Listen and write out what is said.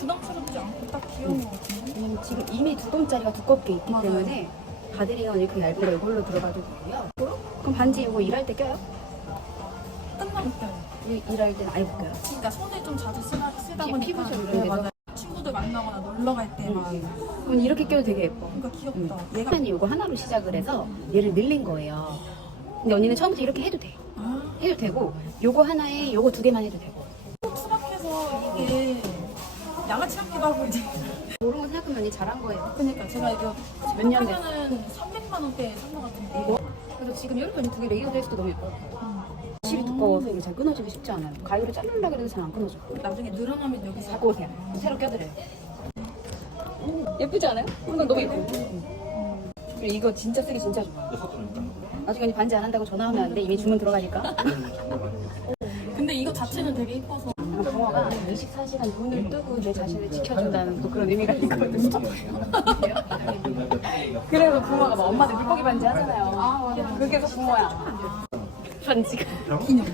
부담스럽지 않고 딱 귀여운 것 같은데? 왜냐면 지금 이미 두 곰짜리가 두껍게 있기 맞아요. 때문에 바데리건이 그 얇은 거 이걸로 들어가도 되고요. 그럼 반지 이거 일할 때 껴요? 때. 일- 일할 때는 아예 못 껴요. 그러니까 손에 좀 자주 쓰다, 쓰다 피- 보니까 피부죠, 이런 네, 데서. 맞아요. 친구들 만나거나 놀러 갈 때만 그럼 이렇게 껴도 되게 예뻐. 그러니까 귀엽다. 얘가 한이 이거 하나로 시작을 해서 얘를 늘린 거예요. 근데 언니는 처음부터 이렇게 해도 돼. 아, 해도 되고 요거 하나에 요거 두 개만 해도 되고. 수박해서 이게 양아치 같기도 하고 이제 거 생각하면 언니 잘한 거예요. 그러니까 제가 이거 몇 년 됐어? 하면은 300만 원대 산것 같은데 이거? 그래서 지금 이렇게 언니 두개 레이어드 했을 때 너무 예뻐. 실이 두꺼워서 이게 잘 끊어지기 쉽지 않아요. 가위로 자르려고 해도 잘 안 끊어져. 나중에 늘어나면 여기 사 갖고 오세요. 새로 껴드려요. 예쁘지 않아요? 이거 너무 예뻐. 그리고 이거 진짜 쓰기 진짜 좋아. 나중에 언니 반지 안 한다고 전화 오면 안 돼. 이미 주문 들어가니까. 근데 이거 자체는 되게 이뻐서 붕어가 24시간 눈을 뜨고 내 자신을 지켜준다는 또 그런 의미가 있거든요. 그래서 붕어가 막 엄마들 물고기 반지 하잖아요. 그게 서 붕어야. 반지가. 기념